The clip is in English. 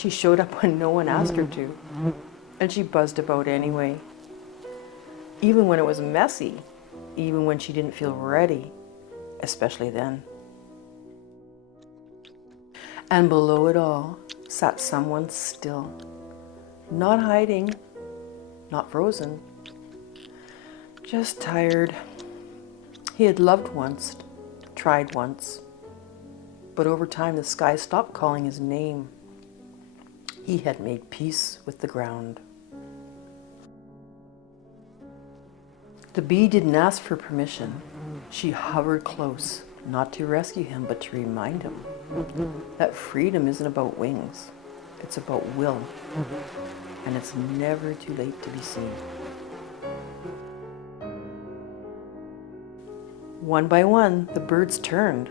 She showed up when no one asked her to, and she buzzed about anyway. Even when it was messy, even when she didn't feel ready, especially then. And below it all sat someone still, not hiding, not frozen, just tired. He had loved once, tried once, but over time the sky stopped calling his name. He had made peace with the ground. The bee didn't ask for permission. She hovered close, not to rescue him, but to remind him that freedom isn't about wings. It's about will. And it's never too late to be seen. One by one, the birds turned.